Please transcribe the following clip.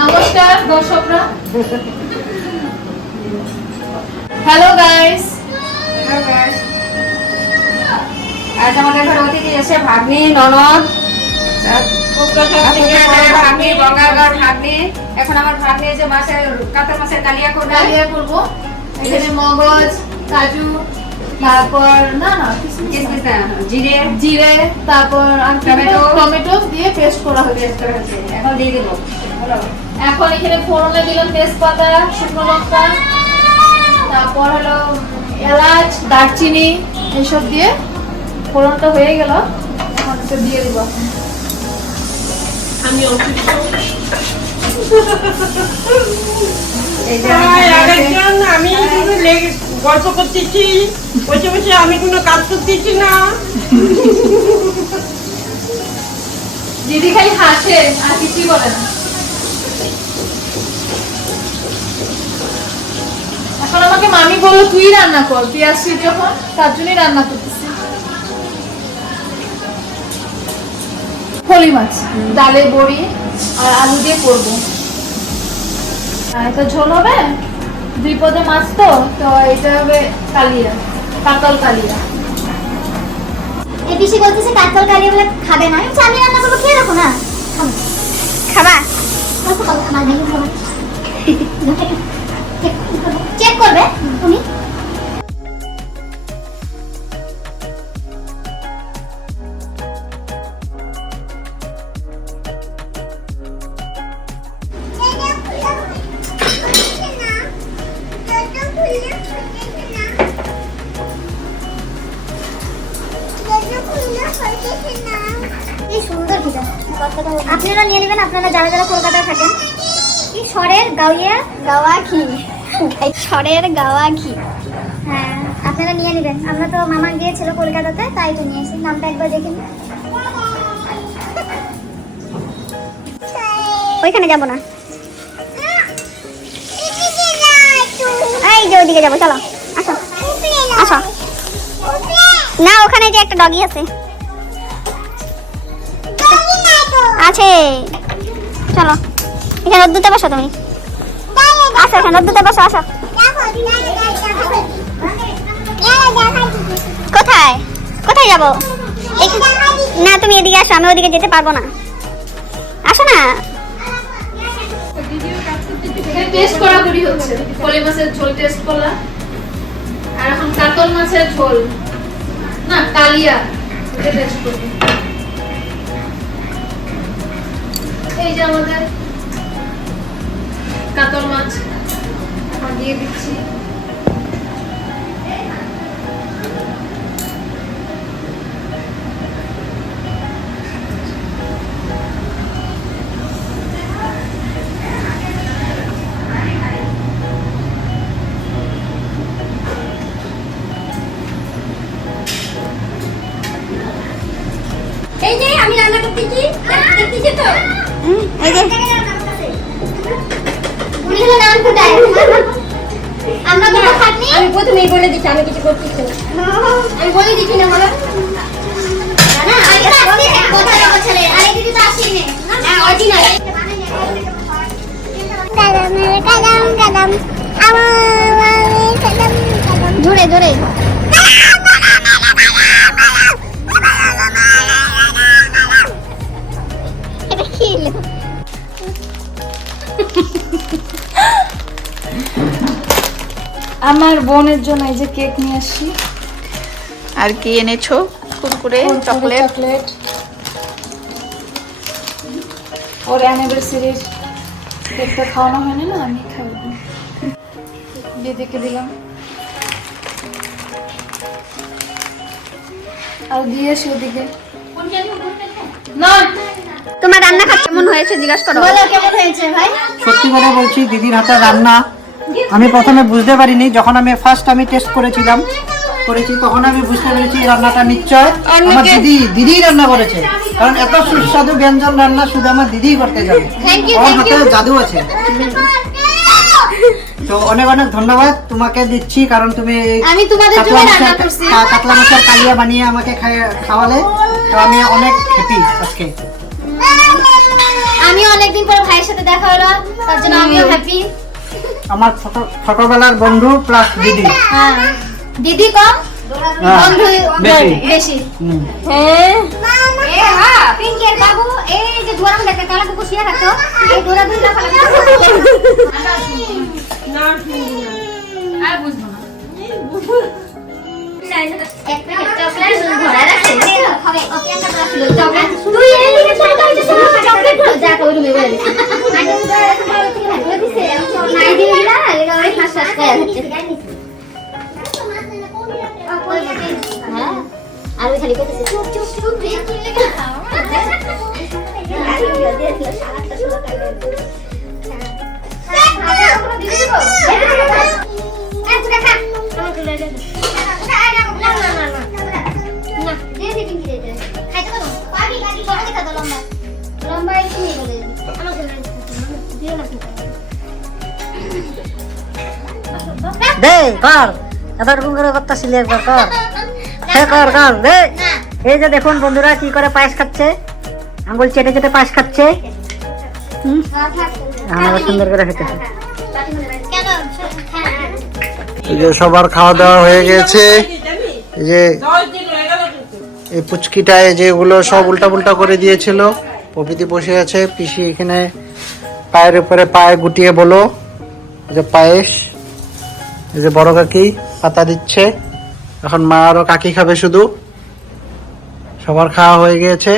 নমস্কার দর্শকরা। Hello guys. আজ আমাদের ঘরে অতিথি এসে ভাগ্নি ননদ ভাগ্নি বঙ্গাগার ভাগ্নি। এখন আমার ভাগ্নি যে কাতল মাছের কালিয়া করবো। এখানে মগজ, কাজু, তারপর জিরে, তারপর টমেটো দিয়ে পেস্ট করা হয়েছে। এখন দিয়ে দিব। এখন এখানে ফোড়নে দিলাম তেজপাতা, শুকনো লঙ্কা, তারপর হলো এলাচ, দারচিনি এইসব দিয়ে ফোড়নটা হয়ে গেল। এখন এটা দিয়ে দিব। আমি গল্প করতেছি, বসে বসে আমি কোনো কাজ করতেছি না। দিদি খালি হাসে আর কিছুই বলে না। এখন আমাকে মামি বললো তুই রান্না কর, তুই আসছিস যখন, তার জন্যই রান্না করতেছি। ফলি মাছ ডালে বড়ি আর আলু দিয়ে করবো। এটা ঝোল হবে, 2 পদে মাছ তো এটা হবে কালিয়া, কাতল কালিয়া। এই পিসি বলতেছে কাতল কালিয়া বলে খাবে না। আমি রান্না করবো, খেয়ে রাখো না। খাবা অল্প খাবো, আমার ভাই খাবা। চেক করবে তুমি। সুন্দর পিঠা, আপনারা নিয়ে নেবেন। আপনারা যারা যারা কলকাতায় থাকেন, সরের গাওয়া ঘি, সরের গাওয়া ঘি। হ্যাঁ, আপনারা নিয়ে নেবেন। আমরা তো মামা গিয়েছিল কলকাতাতে, তাই তো নিয়ে এসেছি। নামটা একবার দেখে নিন। ওইখানে যাবো না, এই যে ওইদিকে যাবো। চলো আসো আসো। না, ওখানে যে একটা ডগি আছে। আছে, চলো এখানে রোদ্দুতে বসো তুমি। আসো এখানে রোদ্দুতে বসো, আসো। কোথায় কোথায় যাবো? না তুমি এদিকে আসো, আমি ওদিকে যেতে পারবো না। আসো না। টেস্ট করা করি হচ্ছে, ফলি মাছের ঝোল টেস্ট করলাম, আর এখন কাতল মাছের ঝোল না কালিয়া এটা টেস্ট করব। এই যে আমাদের কাতল মাছ এখন দিয়ে দিচ্ছি। এই যে আমি রান্না করতেছি, দেখতেছি তো। এই যে বুড়িগুলো নাম কোথায়? আমরা তো খাটনি। আমি প্রথমেই বলে দিচ্ছি আমি কিছু করতেছি না। আমি বলে দিচ্ছি না বলো। না আগে তো আসছে কথা বছরে, আরে দিদি তো আসেনি না। হ্যাঁ অরিজিনাল। কালাম কালাম আমার কালাম ধরে ধরে আমার বোনের জন্য এই যে কেক নিয়ে আসছি। আর কি এনেছো? কুরকুরে, চকলেট। ওর অ্যানিভার্সারির কেকটা খাওয়ানো হয়নি না, আমি খাবো দিয়ে দেখে দিলাম। আর দিয়ে এসে ওদিকে না। তোমার রান্না খাতে কেমন হয়েছে জিজ্ঞাসা করো। বলো কেমন হয়েছে ভাই? সত্যি কথা বলছি, দিদির হাতের রান্না আমি প্রথমে বুঝতে পারিনি। যখন আমি ফার্স্ট টেস্ট করেছি তখন আমি বুঝতে পেরেছি এই রান্নাটা নিশ্চয় আমার দিদি রান্না করেছে। কারণ এত সুস্বাদু ব্যঞ্জন রান্না শুধু আমার দিদিই করতে জানে। ওর হাতে জাদু আছে। তো অনেক অনেক ধন্যবাদ তোমাকে দিচ্ছি, কারণ তুমি কাতলা মাছের কালিয়া বানিয়ে আমাকে খাওয়ালে। তো আমি অনেক হ্যাপি আজকে। আমিও অনেকদিন পর ভাইয়ের সাথে দেখা হলো, তার জন্য আমিও হ্যাপি। আমার ছোটবেলার বন্ধু প্লাস দিদি। হ্যাঁ, দিদি কম, হ্যাঁ, বন্ধু বেশি। বেশি। হুম। হ্যাঁ, পিঙ্কের বাবু এই যে দুয়ার মধ্যে একটা কালা কুকুর শুয়ে থাকতো, এই দৌড়াদৌড়ি লাফালাফি না আর বুঝবো না। এক প্যাকেট চকলেট ভরা রাখছে, খাবে ওকে একটা রাখছিল চকলেট। তুই এই লিখে চকলেট গুলো যা কই রুমে বলে দিছি। আগে তো ধরে রাখা ভালো থেকে ভালো দিছে, নাই দিয়ে দিলা, এলা ওই হাস হাস করে হচ্ছে। হ্যাঁ, আর ওই খালি কইতেছে চুপ চুপ চুপ রে কি লেগে খাও। দে কর, এতটুকু করে করতেছিলি, একবার কর। হ্যাঁ কর কর দে। এই যে দেখুন বন্ধুরা কি করে পায়েস খাচ্ছে, আঙ্গুল চেটে চেটে পায়েস খাচ্ছে। আমার সুন্দর করে খেতেছে। এই যে সবার খাওয়া দাওয়া হয়ে গেছে। এই যে 10 দিন হয়ে গেল কিন্তু। এই পুচকিটা এই যে এগুলো সব উল্টা পুল্টা করে দিয়েছিল। প্রকৃতি বসে আছে, পিসি এখানে পায়ের উপরে পায়ে গুটিয়ে বলো। এই যে পায়েস, এই যে বড় কাকি পাতা দিচ্ছে। এখন মা আরো কাকি খাবে শুধু। সবার খাওয়া হয়ে গিয়েছে।